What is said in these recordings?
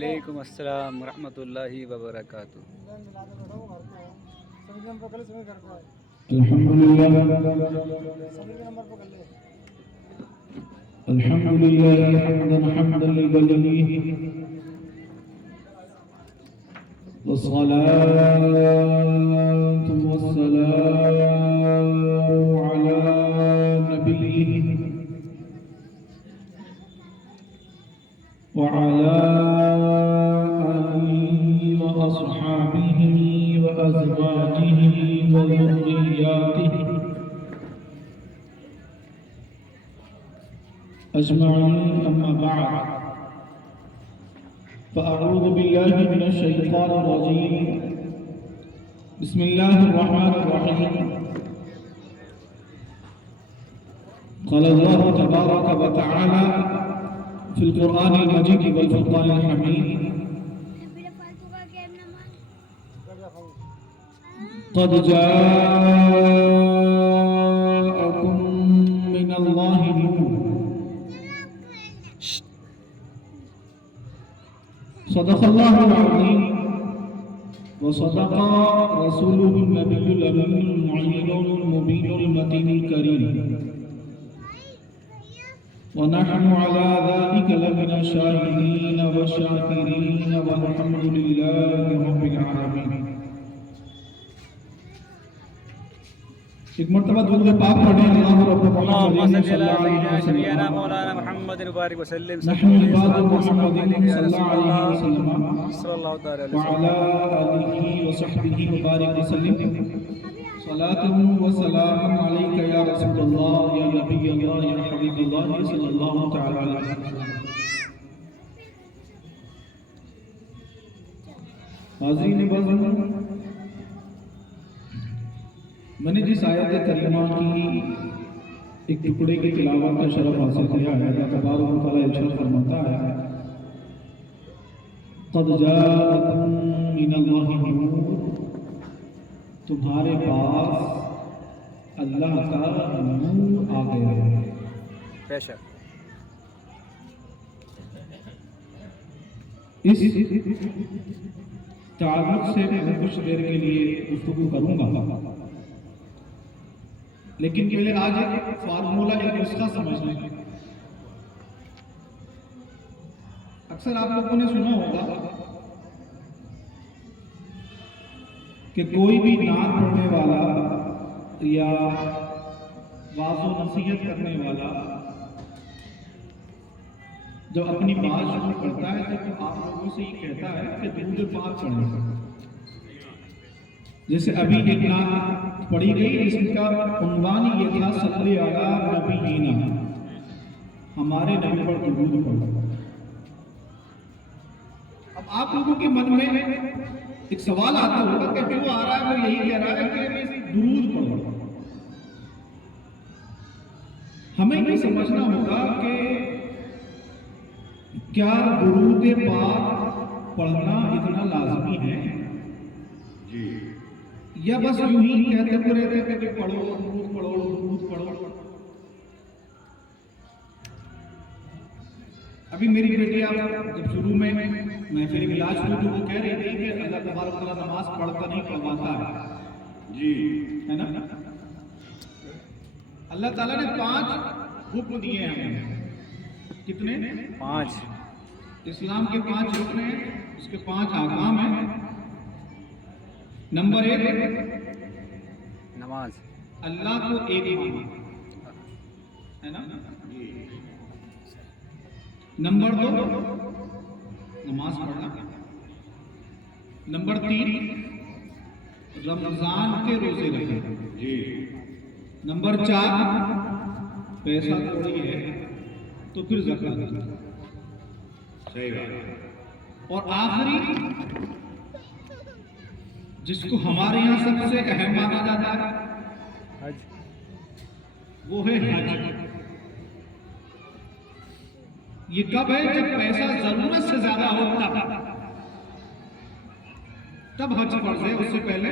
وعلیکم السلام ورحمۃ اللہ وبرکاتہ. الحمد لله حمدا لوليه والصلاة والسلام على نبيه وعلى آله وأصحابه وأزواجه وذرياته أجمعين. أما بعد فأعوذ بالله من الشيطان الرجيم. بسم الله الرحمن الرحيم. قال الله تبارك وتعالى في القرآن المجيد والفرقان الحميد: قد جاءكم من الله نور. صدق الله العظيم وصدق رسوله النبي الأمين المعين المبين المتين الكريم، ونحن على ذلك لمن الشاهدين والشاكرين والحمد لله رب العالمين. ایک مرتبہ درود پاک پڑھیں. اللہ رب اللهم محمد صل صلی على اللہ علیہ سيدنا وسلم. مولانا محمد وبارك وسلم. نحن عباد محمد صلی اللہ علیہ وسلم صلى الله تعالى عليه وعلى آله وصحبه وبارك وسلم. صلاة وسلام عليك يا رسول الله يا نبي الله يا حبيب الله صلى الله تعالى عليه وسلم. حاضرین بزم، میں نے جس آیت کریمہ کی ایک ٹکڑے کی تلاوت کا شرف حاصل کیا ہے، اللہ تبارک و تعالیٰ ارشاد فرماتا ہے: قد جاءکم من اللہ نور. تمہارے پاس اللہ کا نور آ گیا ہے. وسلم. اس تعلق سے میں کچھ دیر کے لیے گفتگو کروں گا، لیکن پہلے آج ایک فارمولہ، ایک نسخہ سمجھ لیں. اکثر آپ لوگوں نے سنا ہوگا کہ کوئی بھی نعت پڑھنے والا یا واعظ و نصیحت کرنے والا جب اپنی بات شروع کرتا ہے تو آپ لوگوں سے یہ کہتا ہے کہ درود پاک پڑھیں. جیسے ابھی ایک نعت پڑھی گئی، اس کا عنوان یہ تھا: صلی علی نبینا، ہمارے نبی پر درود پڑھو. اب آپ لوگوں کے من میں ایک سوال آتا ہوگا کہ جو آ رہا ہے وہ یہی کہہ رہا ہے کہ درود پڑھو. ہمیں یہ سمجھنا ہوگا کہ کیا درود پاک پڑھنا اتنا لازمی ہے یا بس یوں ہی کہتے پڑھتے رہتے کہ پڑھو درود پڑھو درود پڑھو. ابھی میری بیٹی آپ جب شروع میں محفل ملاج ہوئی تو وہ کہہ رہی تھی کہ اللہ تبارک و تعالیٰ نماز پڑھتا نہیں پڑھواتا ہے. جی ہے نا. اللہ تعالیٰ نے 5 حکم دیے ہیں ہمیں. کتنے؟ 5. اسلام کے 5 رکن ہیں، اس کے 5 احکام ہیں. نمبر 1 نماز. اللہ کو ایک ماننا ہے نا. نمبر 2 نماز پڑھنا. نمبر 3 رمضان کے روزے رکھنا. نمبر 4 پیسہ کوڑی ہے تو پھر زکات دینا. صحیح بات. اور آخری جس کو ہمارے یہاں سب سے اہم مانا جاتا ہے حج. وہ ہے حج. یہ کب ہے؟ جب پیسہ ضرورت سے زیادہ ہوتا تب حج فرض ہے، اس سے پہلے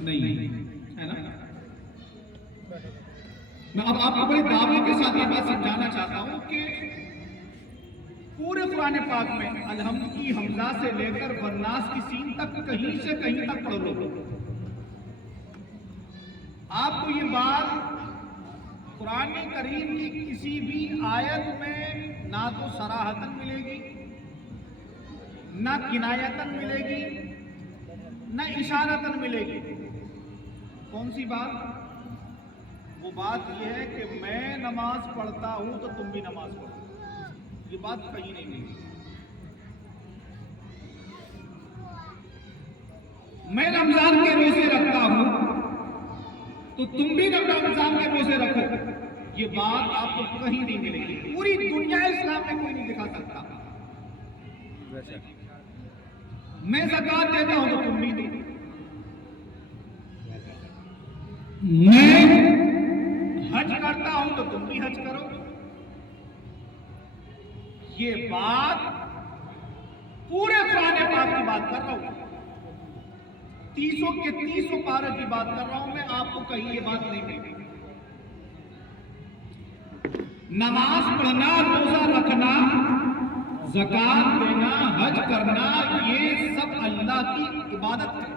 نہیں ہے نا. میں اب آپ کو بڑے دعوے کے ساتھ یہ بات سمجھانا چاہتا ہوں کہ پورے قرآن پاک میں الحمد کی حمزہ سے لے کر والناس کی سین تک کہیں سے کہیں تک پڑھ لو. آپ کو یہ بات قرآن کریم کی کسی بھی آیت میں نہ تو صراحتاً ملے گی، نہ کنایتاً ملے گی، نہ اشارتاً ملے گی. کون سی بات؟ وہ بات یہ ہے کہ میں نماز پڑھتا ہوں تو تم بھی نماز پڑھو. یہ بات کہیں نہیں ملی. میں رمضان کے روزے رکھتا ہوں تو تم بھی رمضان کے روزے رکھو. یہ بات آپ کو کہیں نہیں ملے گی. پوری دنیا اسلام میں کوئی نہیں دکھا سکتا. میں زکات دیتا ہوں تو تم بھی دو. میں حج کرتا ہوں تو تم بھی حج کرو. یہ بات پورے قرآن پاک کی بات کر رہا ہوں. 300 پارے کی بات کر رہا ہوں میں. آپ کو کہیں یہ بات نہیں ملے. نماز پڑھنا، روزہ رکھنا، زکات دینا، حج کرنا، یہ سب اللہ کی عبادت ہے.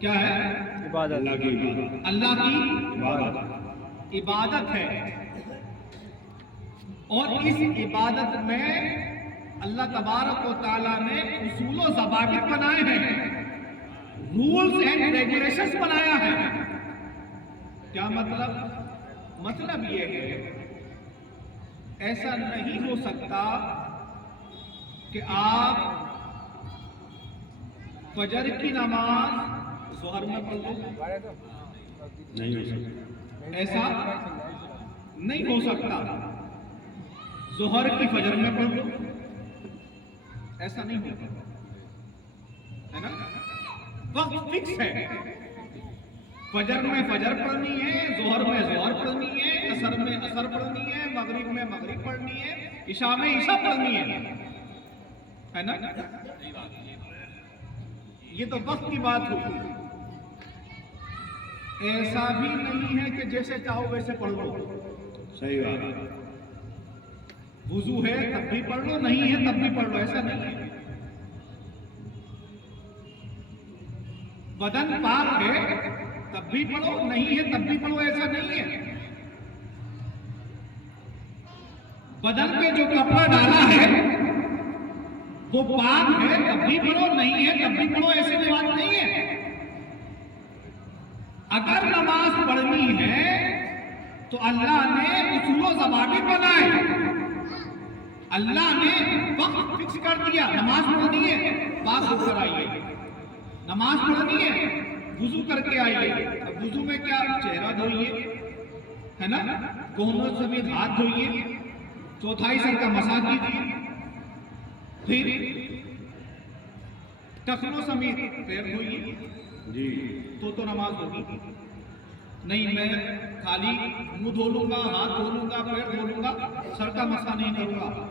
کیا ہے؟ عبادت. اللہ کی عبادت. اللہ کی عبادت ہے. اور اس عبادت میں اللہ تبارک و تعالیٰ نے اصول و ضوابط بنائے ہیں، رولز اینڈ ریگولیشنز بنایا ہے. کیا مطلب؟ مطلب یہ ہے ایسا نہیں ہو سکتا کہ آپ فجر کی نماز ظہر میں پڑھ لو. نہیں ہو سکتا. ایسا نہیں ہو سکتا. ظہر کی فجر میں پڑھ لو. ایسا نہیں ہوتا ہے نا. وقت فکس ہے. فجر میں فجر پڑھنی ہے، ظہر میں ظہر پڑھنی ہے، عصر میں عصر پڑھنی ہے، مغرب میں مغرب پڑھنی ہے، عشاء میں عشاء پڑھنی ہے نا. یہ تو وقت کی بات ہوئی. ایسا بھی نہیں ہے کہ جیسے چاہو ویسے پڑھ لو. صحیح بات. وضو ہے تب بھی پڑھ لو، نہیں ہے تب بھی پڑھ لو. ایسا نہیں ہے. بدن پاک ہے تب بھی پڑھو، نہیں ہے تب بھی پڑھو. ایسا نہیں ہے. بدن پہ جو کپڑا ڈالا ہے وہ پاک ہے تب بھی پڑھو، نہیں ہے تب بھی پڑھو. ایسے بھی بات نہیں ہے. اگر نماز پڑھنی ہے تو اللہ نے اصول و ضوابط بنائے. اللہ نے وقت فکس کر دیا. نماز پڑھنی ہے پاک ہو کر آئیے. نماز پڑھنی ہے وضو کر کے آئیے. اب وضو میں کیا؟ چہرہ دھوئیے ہے نا، کونوں سمیت ہاتھ دھوئیے، چوتھائی سر کا مسح کیجیے، پھر ٹخنوں سمیت پیر دھوئیے. جی تو نماز ہوگی. نہیں میں خالی منہ دھو لوں گا، ہاتھ دھو لوں گا، پیر دھو لوں گا، سر کا مسح نہیں کروں گا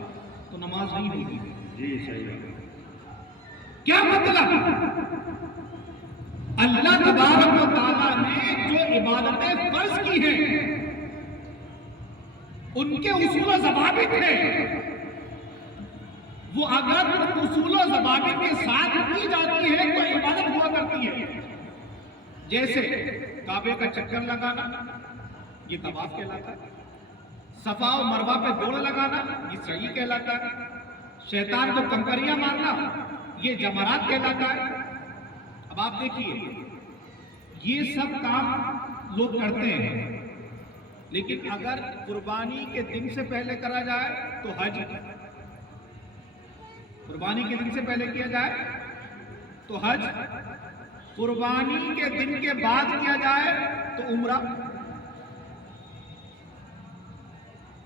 تو نماز نہیں ہوگی. جی صحیح. کیا مطلب؟ اللہ تبارک و تعالیٰ نے جو عبادتیں فرض کی ہیں ان کے اصول و ضوابط ہیں. وہ اگر اصول و ضوابط کے ساتھ کی جاتی ہے تو عبادت ہوا کرتی ہے. جیسے کعبے کا چکر لگانا یہ طواف کہلاتا ہے. صفا و مروہ پہ دوڑ لگانا یہ سعی کہلاتا ہے. شیطان کو کنکریاں مارنا یہ جمرات کہلاتا ہے. اب آپ دیکھیے یہ سب کام لوگ کرتے ہیں، لیکن اگر قربانی کے دن سے پہلے کرا جائے تو حج، قربانی کے دن سے پہلے کیا جائے تو حج، قربانی کے دن کے بعد کیا جائے تو عمرہ.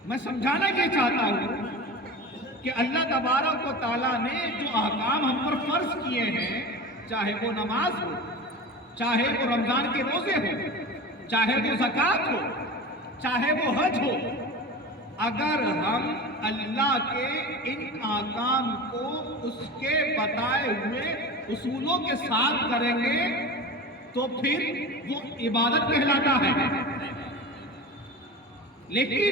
میں سمجھانا یہ چاہتا ہوں کہ اللہ تبارک و تعالیٰ نے جو احکام ہم پر فرض کیے ہیں، چاہے وہ نماز ہو، چاہے وہ رمضان کے روزے ہو، چاہے وہ زکات ہو، چاہے وہ حج ہو، اگر ہم اللہ کے ان احکام کو اس کے بتائے ہوئے اصولوں کے ساتھ کریں گے تو پھر وہ عبادت کہلاتا ہے. لیکن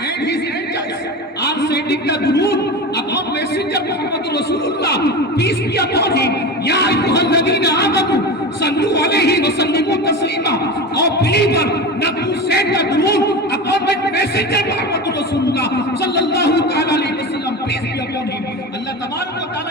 and his angels are sending the durood upon messenger Muhammad Rasulullah, peace be upon him. Ya ayyuhalladhina amanu sallu alayhi wa sallimu taslima. O believer, now you send the durood upon the messenger Muhammad Rasulullah sallallahu ta'ala alayhi wa sallam, peace be upon him. Allah tabarak wa ta'ala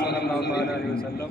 sallallahu ta'ala alaihi wasallam।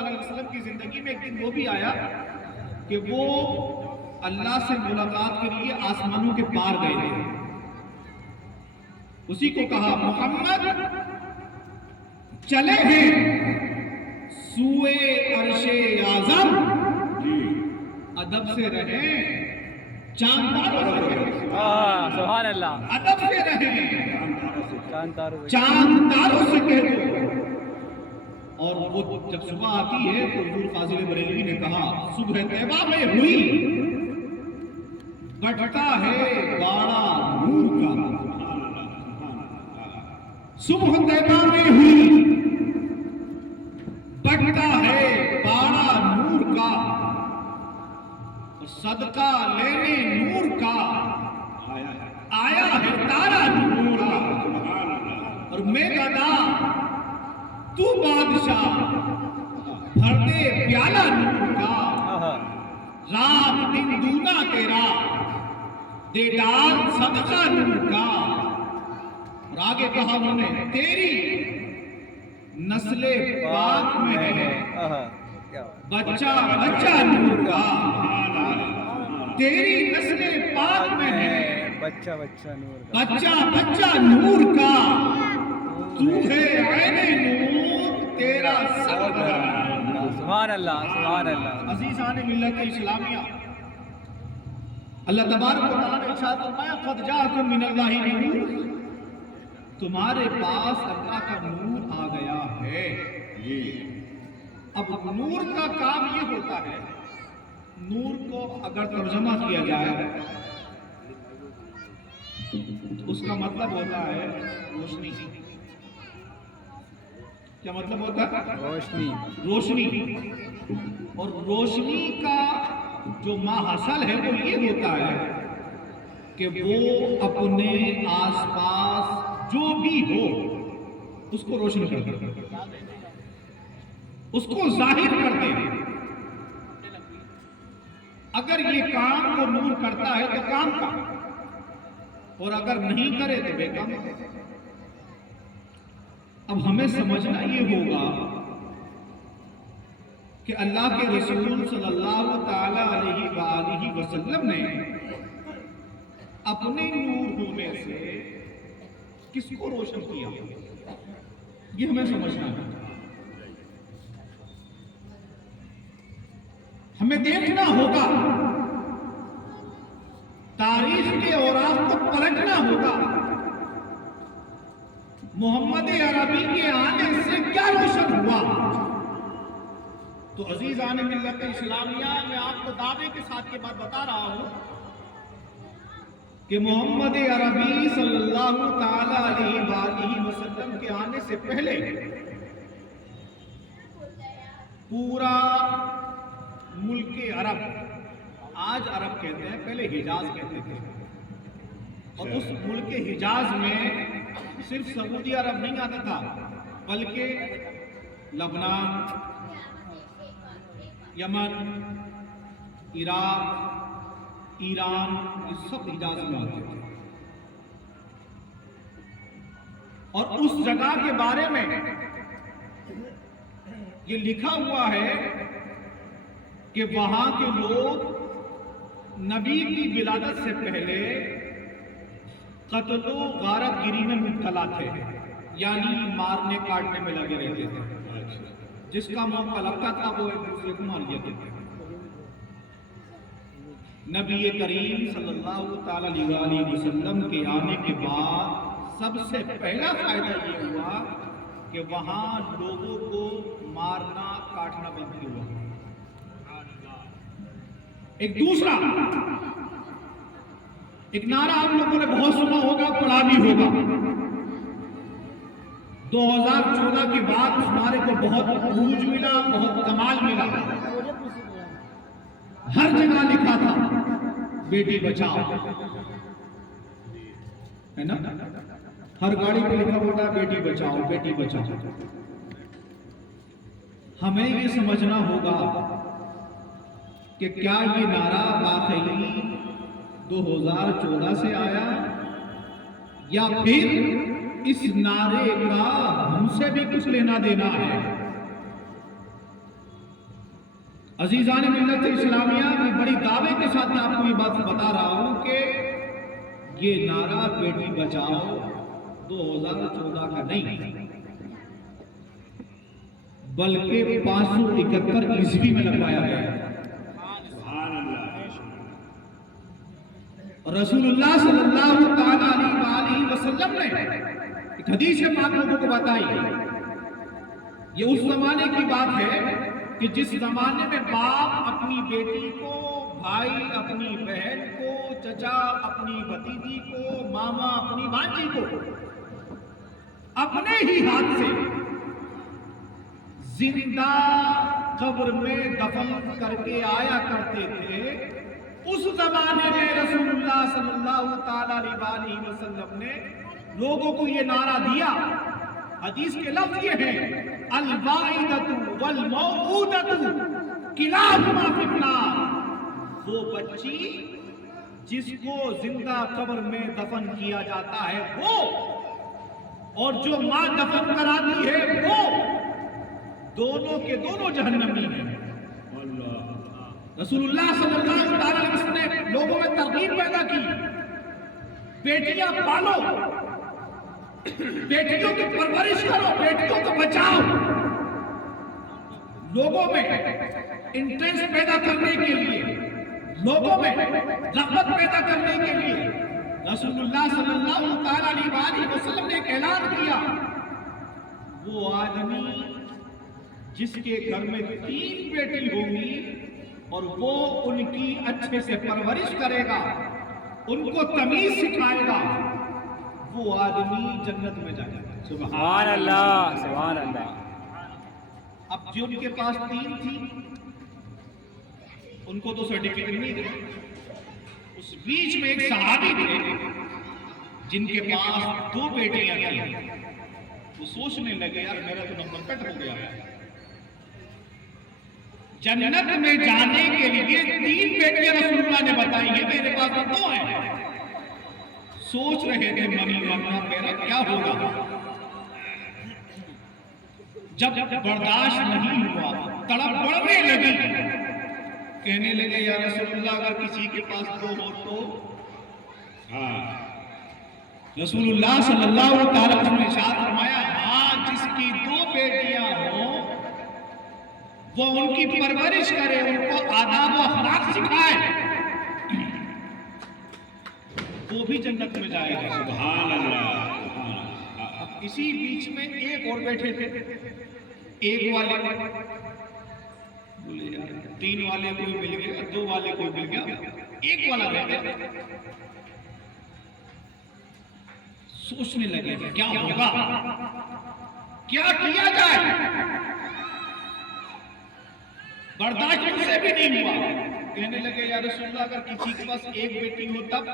علیہ وسلم کی زندگی میں ایک دن وہ بھی آیا کہ وہ اللہ سے ملاقات کے لیے آسمانوں کے پار گئے تھے. اسی کو کہا محمد چلے ہیں سوئے عرش اعظم, جی ادب سے رہیں چانداروں سے رہیں, سبحان اللہ. ادب سے رہیں چاند تاروں سے چانداروں سے کہہ دو. اور وہ جب صبح آتی ہے تو حضور فاضل بریلوی نے کہا صبح طیبہ میں ہوئی بٹتا ہے باڑا نور کا, صبح طیبہ میں ہوئی بٹتا ہے باڑا نور کا, صدقہ لینے نور کا آیا ہے تارا نور کا. اور میں گدا تو بادشاہ بھر دے پیالہ نور کا, رات دن دونا تیرا دے ڈال صدقہ نور کا. اور آگے کہا انہوں نے تیری نسل پاک میں ہے بچہ بچہ نور کا, تیری نسل پاک میں ہے بچہ بچہ نور کا, بچہ بچہ نور کا, تو ہے عین نور تیرا سب کا. سبحان اللہ سبحان اللہ. عزیزان ملت اسلامیہ, اللہ تبارک و تعالیٰ نے ارشاد فرمایا قد جاءکم من اللہ نور, تمہارے پاس اللہ کا نور آ گیا ہے. جی اب نور کا کام یہ ہوتا ہے, نور کو اگر ترجمہ کیا جائے تو اس کا مطلب ہوتا ہے روشنی. کیا مطلب ہوتا ہے؟ روشنی. روشنی. اور روشنی کا جو ماحصل ہے وہ یہ ہوتا ہے کہ وہ اپنے آس پاس جو بھی ہو اس کو روشن کر دے, اس کو ظاہر کر دے. اگر یہ کام وہ نور کرتا ہے تو کام کا, اور اگر نہیں کرے تو بے کام. اب ہمیں سمجھنا یہ ہوگا کہ اللہ کے رسول صلی اللہ تعالی علیہ وآلہ وسلم نے اپنے نور ہونے سے کس کو روشن کیا, یہ ہمیں سمجھنا ہے. ہمیں دیکھنا ہوگا, تاریخ کے اوراق کو پلٹنا ہوگا, محمد عربی کے آنے سے کیا روشن ہوا. تو عزیزان ملت اسلامیہ, میں آپ کو دعوے کے ساتھ یہ بات بتا رہا ہوں کہ محمد عربی صلی اللہ تعالی علیہ وآلہ وسلم کے آنے سے پہلے پورا ملک عرب, آج عرب کہتے ہیں, پہلے حجاز کہتے تھے, اور اس ملک حجاز میں صرف سعودی عرب نہیں آتا تھا بلکہ لبنان, یمن, عراق, ایران, یہ سب حجاز میں آتے تھے. اور اس جگہ کے بارے میں یہ لکھا ہوا ہے کہ وہاں کے لوگ نبی کی ولادت سے پہلے قتل و غارت گیری میں مبتلا تھے, یعنی مارنے کاٹنے میں لگے رہتے تھے. جس کا موقع لگتا تھا وہ ایک دوسرے کو مار لیتے تھے. نبی کریم صلی اللہ تعالی علیہ وسلم کے آنے کے بعد سب سے پہلا فائدہ یہ ہوا کہ وہاں لوگوں کو مارنا کاٹنا بند ہوا. ایک دوسرا ایک نعرہ آپ لوگوں نے بہت سنا ہوگا, پڑھا بھی ہوگا. 2014 کے بعد اس نعرے کو بہت عروج ملا, بہت کمال ملا. ہر جگہ لکھا تھا بیٹی بچاؤ, ہے نا, ہر گاڑی پہ لکھا ہوتا بیٹی بچاؤ بیٹی بچاؤ. ہمیں یہ سمجھنا ہوگا کہ کیا یہ نعرہ واقعی 2014 سے آیا یا پھر اس نعرے کا ہم سے بھی کچھ لینا دینا ہے۔ عزیزان ملت اسلامیہ، میں بڑی دعوے کے ساتھ میں آپ کو یہ بات بتا رہا ہوں کہ یہ نعرہ بیٹی بچاؤ 2014 کا نہیں بلکہ 571 عیسوی میں لگوایا گیا ہے۔ رسول اللہ صلی اللہ تعالی علیہ وسلم نے ایک حدیث پاک لوگوں کو بتائی۔ یہ اس زمانے کی بات ہے کہ جس زمانے میں باپ اپنی بیٹی کو، بھائی اپنی بہن کو، چچا اپنی بھتیجی کو، ماما اپنی بھانجی کو اپنے ہی ہاتھ سے زندہ قبر میں دفن کر کے آیا کرتے تھے، اس زمانے میں رسول اللہ صلی اللہ تعالی علیہ وسلم نے لوگوں کو یہ نعرہ دیا۔ حدیث کے لفظ یہ ہیں الواعدۃ والموعودۃ کلاہما فی النار، وہ بچی جس کو زندہ قبر میں دفن کیا جاتا ہے وہ، اور جو ماں دفن کراتی ہے وہ، دونوں کے دونوں جہنمی ہیں۔ رسول اللہ صلی اللہ علیہ وسلم نے لوگوں میں ترغیب پیدا کی، بیٹیاں پالو، بیٹیوں کی پرورش کرو، بیٹیوں کو بچاؤ۔ لوگوں میں انٹرسٹ پیدا کرنے کے لیے، لوگوں میں رغبت پیدا کرنے کے لیے رسول اللہ صلی اللہ علیہ وسلم نے ایک اعلان کیا، وہ آدمی جس کے گھر میں 3 بیٹی ہوں گی اور وہ ان کی اچھے سے پرورش کرے گا، ان کو تمیز سکھائے گا، وہ آدمی جنت میں جائے گا۔ سبحان اللہ، سبحان اللہ۔ اب جو ان کے پاس 3 تھی ان کو تو سرٹیفکیٹ نہیں دیا۔ اس بیچ میں ایک صحابی تھے جن کے پاس 2 بیٹیاں تھیں، وہ سوچنے لگے یار میرا تو نمبر کٹ ہو گیا ہے، جنت میں جانے کے لیے 3 بیٹیاں رسول اللہ نے بتائی ہیں، میرے پاس 2 ہیں۔ سوچ رہے تھے منی مرنا میرا کیا ہوگا، جب برداشت نہیں ہوا تڑپ بڑھنے لگی، کہنے لگے یا رسول اللہ اگر کسی کے پاس 2 ہو تو رسول اللہ صلی اللہ تعالی وسلم نے ارشاد فرمایا ہاں جس کی 2 بیٹیاں ہوں وہ ان کی پرورش کرے، ان کو آداب و اخلاق سکھائے، وہ بھی جنت میں جائے گا۔ سبحان اللہ۔ اب اسی بیچ میں ایک اور بیٹھے تھے، ایک والے بولے یار 3 والے کوئی مل گیا، 2 والے کوئی مل گیا، ایک والا رہ گیا۔ سوچنے لگے کیا ہوگا، کیا کیا جائے، برداشت ان سے بھی نہیں ہوا، کہنے لگے یا رسول اللہ اگر کسی کے پاس 1 بیٹی ہو تب،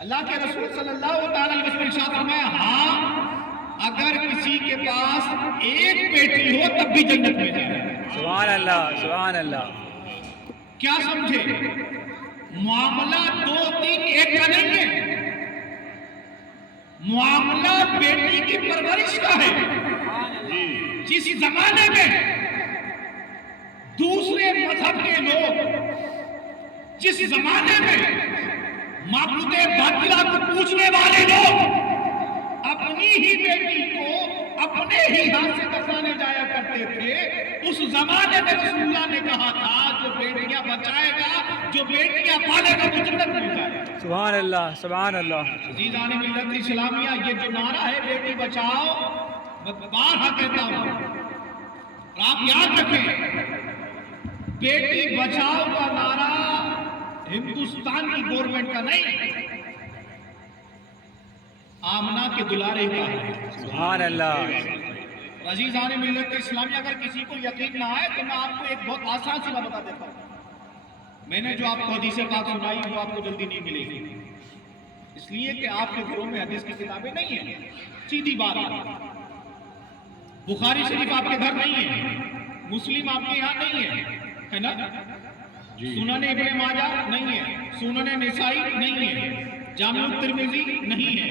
اللہ کے رسول صلی اللہ تعالی علیہ وسلم ارشاد فرمایا ہاں اگر کسی کے پاس 1 بیٹی ہو تب بھی جنت میں جائے۔ سبحان اللہ، سبحان اللہ۔ کیا سمجھے، معاملہ 2 3 1 کا نہیں ہے، معاملہ بیٹی کی پرورش کا ہے۔ جس زمانے میں دوسرے مذہب کے لوگ، جس زمانے میں معبود باطلہ کو پوچھنے والے لوگ اپنی ہی بیٹی کو اپنے ہی ہاتھ سے دفنانے جایا کرتے تھے، اس زمانے میں رسول اللہ نے کہا تھا جو بیٹیاں بچائے گا، جو بیٹیاں پالے گا وہ جنت میں جائے گا۔ سبحان اللہ، سبحان اللہ۔ عزیزان ملت اسلامیہ، یہ جو نعرہ ہے بیٹی بچاؤ، میں بارہا کہتا ہوں اور آپ یاد رکھیں، بیٹی بچاؤ کا نعرہ ہندوستان کی گورنمنٹ کا نہیں، آمنہ کے دلارے کا ہے۔ سبحان اللہ۔ عزیزان ملت اسلامیہ، اگر کسی کو یقین نہ آئے تو میں آپ کو ایک بہت آسان سی بات بتا دیتا ہوں۔ میں نے جو آپ کو حدیث پاک سنائی وہ آپ کو جلدی نہیں ملے گی، اس لیے کہ آپ کے گھروں میں حدیث کی کتابیں نہیں ہیں، سیدھی بات ہے۔ بخاری شریف آپ کے گھر نہیں ہے، مسلم آپ کے یہاں نہیں ہے نا، سنن ابن ماجہ نہیں ہے، سنن نسائی نہیں ہے، جامع الترمذی نہیں ہے،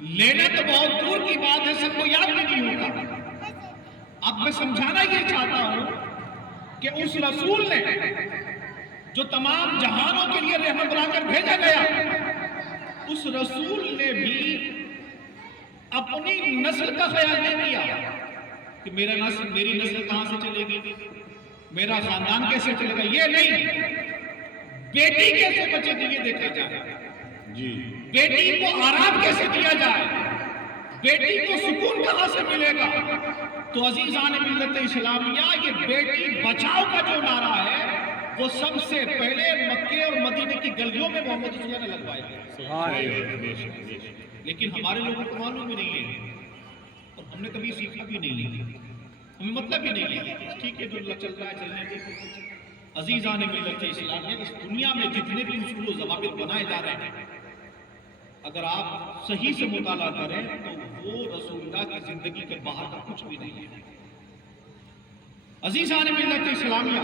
لینا تو بہت دور کی بات ہے، سب کو یاد بھی نہیں ہوگا۔ اب میں سمجھانا یہ چاہتا ہوں کہ اس رسول نے جو تمام جہانوں کے لیے رحمت بنا کر بھیجا گیا، اس رسول نے بھی اپنی نسل کا خیال نہیں کیا کہ میری نسل کہاں سے چلے گی، میرا خاندان کیسے چلے گا، یہ نہیں، بیٹی کیسے بچے گی یہ دیکھا جائے، جی بیٹی کو آرام کیسے دیا جائے، بیٹی کو سکون کہاں سے ملے گا۔ تو عزیزان ملت اسلامیہ، یہ بیٹی بچاؤ کا جو نعرہ ہے وہ سب سے پہلے مکے اور مدینے کی گلیوں میں محمد رسول اللہ نے لگوایا، سبحان اللہ۔ بے شک بے شک۔ لیکن ہمارے لوگوں کو معلوم بھی نہیں ہے اور ہم نے کبھی سیکھا بھی نہیں ہے، ہمیں مطلب بھی نہیں ہے۔ ٹھیک ہے، جو اللہ چل رہا ہے چلنے دیں۔ عزیزان ملت اسلامیہ، اس دنیا میں جتنے بھی اصول و ضوابط بنائے جا رہے ہیں، اگر آپ صحیح سے مطالعہ کریں تو وہ رسول اللہ کی زندگی کے باہر کا کچھ بھی نہیں ہے۔ عزیزان ملت اسلامیہ،